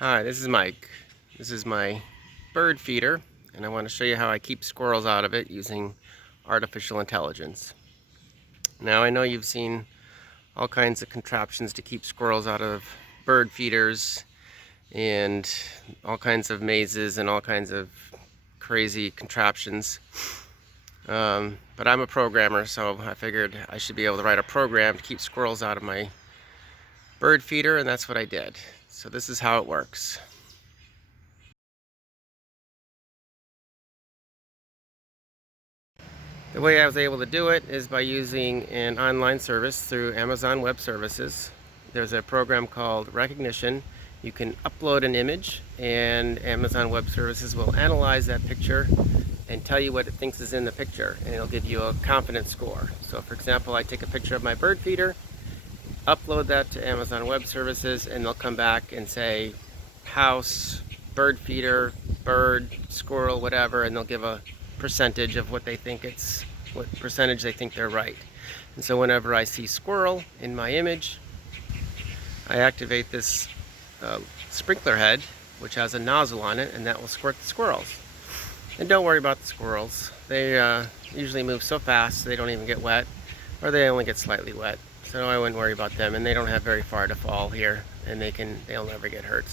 Hi, this is Mike. This is my bird feeder, and I want to show you how I keep squirrels out of it using artificial intelligence. Now, I know you've seen all kinds of contraptions to keep squirrels out of bird feeders and all kinds of mazes and all kinds of crazy contraptions. But I'm a programmer, so I figured I should be able to write a program to keep squirrels out of my bird feeder, and that's what I did. So this is how it works. The way I was able to do it is by using an online service through Amazon Web Services. There's a program called Recognition. You can upload an image and Amazon Web Services will analyze that picture and tell you what it thinks is in the picture, and it'll give you a confidence score. So for example, I take a picture of my bird feeder, upload that to Amazon Web Services, and they'll come back and say house, bird feeder, bird, squirrel, whatever, and they'll give a percentage of what percentage they think they're right. And so whenever I see squirrel in my image, I activate this sprinkler head, which has a nozzle on it, and that will squirt the squirrels. And don't worry about the squirrels. They usually move so fast they don't even get wet, or they only get slightly wet. So I wouldn't worry about them, and they don't have very far to fall here, and they'll never get hurt.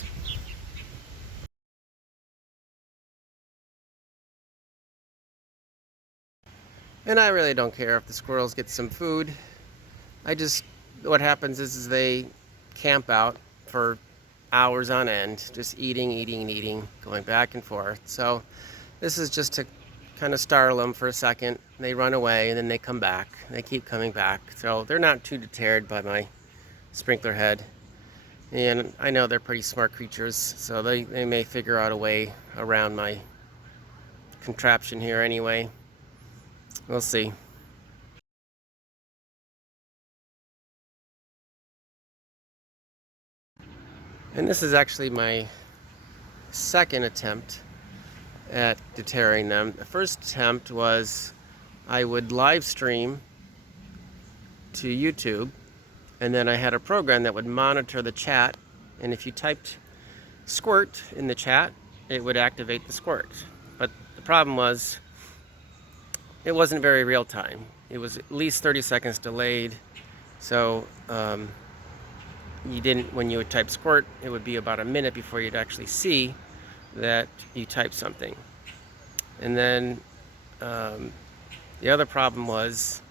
And I really don't care if the squirrels get some food. What happens is they camp out for hours on end, just eating, eating, eating, going back and forth. So this is just to kind of startle them for a second. They run away and then they come back. They keep coming back. So they're not too deterred by my sprinkler head. And I know they're pretty smart creatures, so they may figure out a way around my contraption here anyway. We'll see. And this is actually my second attempt at deterring them. The first attempt was I would live stream to YouTube, and then I had a program that would monitor the chat, and if you typed squirt in the chat, it would activate the squirt. But the problem was it wasn't very real time. It was at least 30 seconds delayed, so when you would type squirt, it would be about a minute before you'd actually see that you typed something. And then the other problem was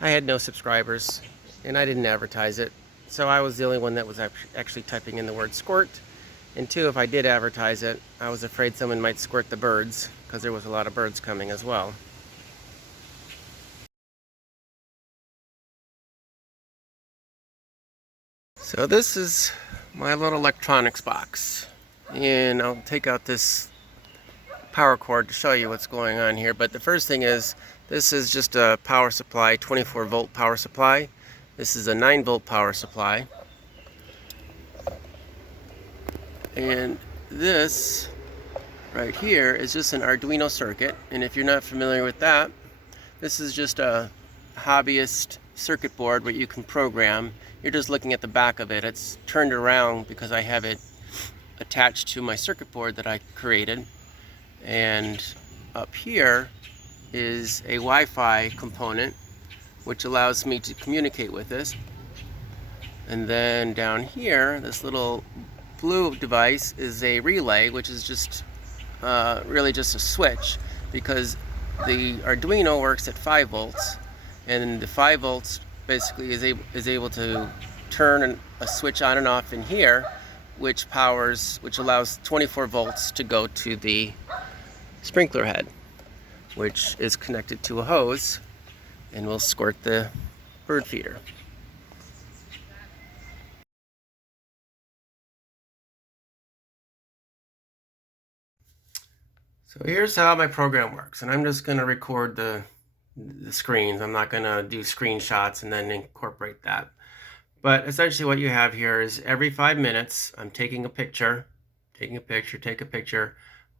I had no subscribers and I didn't advertise it. So I was the only one that was actually typing in the word squirt. And two, if I did advertise it, I was afraid someone might squirt the birds because there was a lot of birds coming as well. So this is my little electronics box. And I'll take out this power cord to show you what's going on here. But the first thing is, this is just a power supply, 24 volt power supply. This is a 9 volt power supply. And this right here is just an Arduino circuit. And if you're not familiar with that, this is just a hobbyist circuit board where you can program. You're just looking at the back of it. It's turned around because I have it attached to my circuit board that I created. And up here is a Wi-Fi component which allows me to communicate with this. And then down here, this little blue device is a relay, which is just really just a switch, because the Arduino works at 5 volts, and the 5 volts basically is able to turn a switch on and off in here, which allows 24 volts to go to the sprinkler head, which is connected to a hose and will squirt the bird feeder. So here's how my program works, and I'm just going to record the screens. I'm not going to do screenshots and then incorporate that. But essentially what you have here is every 5 minutes, I'm taking a picture.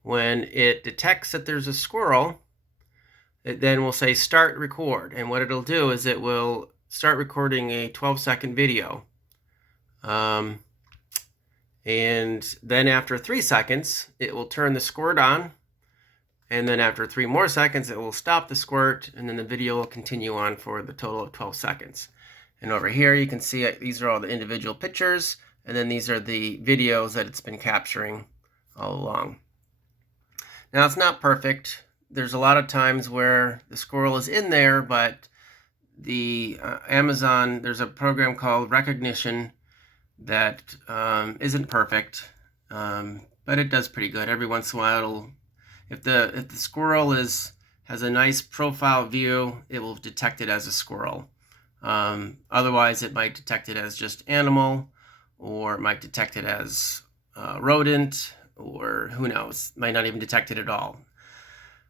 When it detects that there's a squirrel, it then will say start record. And what it'll do is it will start recording a 12-second video. And then after 3 seconds, it will turn the squirt on. And then after 3 more seconds, it will stop the squirt, and then the video will continue on for the total of 12 seconds. And over here, you can see these are all the individual pictures, and then these are the videos that it's been capturing all along. Now, it's not perfect. There's a lot of times where the squirrel is in there, but the Amazon, there's a program called Recognition that isn't perfect, but it does pretty good. Every once in a while, it'll, if the squirrel has a nice profile view, it will detect it as a squirrel. Otherwise, it might detect it as just animal, or it might detect it as rodent, or who knows, might not even detect it at all.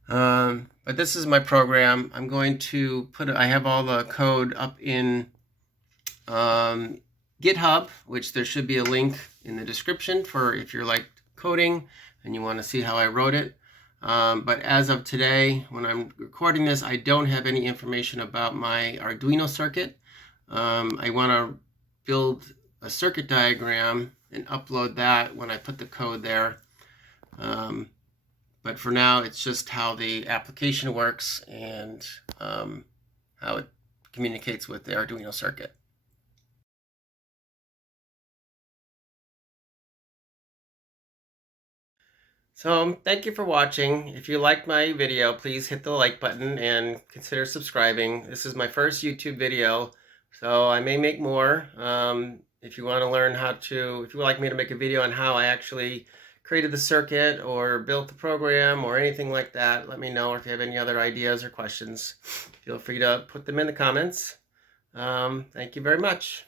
But this is my program. I'm going to I have all the code up in GitHub, which there should be a link in the description for if you're like coding and you want to see how I wrote it. But as of today, when I'm recording this, I don't have any information about my Arduino circuit. I want to build a circuit diagram and upload that when I put the code there. But for now, it's just how the application works and how it communicates with the Arduino circuit. So thank you for watching. If you liked my video, please hit the like button and consider subscribing. This is my first YouTube video, so I may make more. If you want to learn if you would like me to make a video on how I actually created the circuit or built the program or anything like that, let me know. Or if you have any other ideas or questions, feel free to put them in the comments. Thank you very much.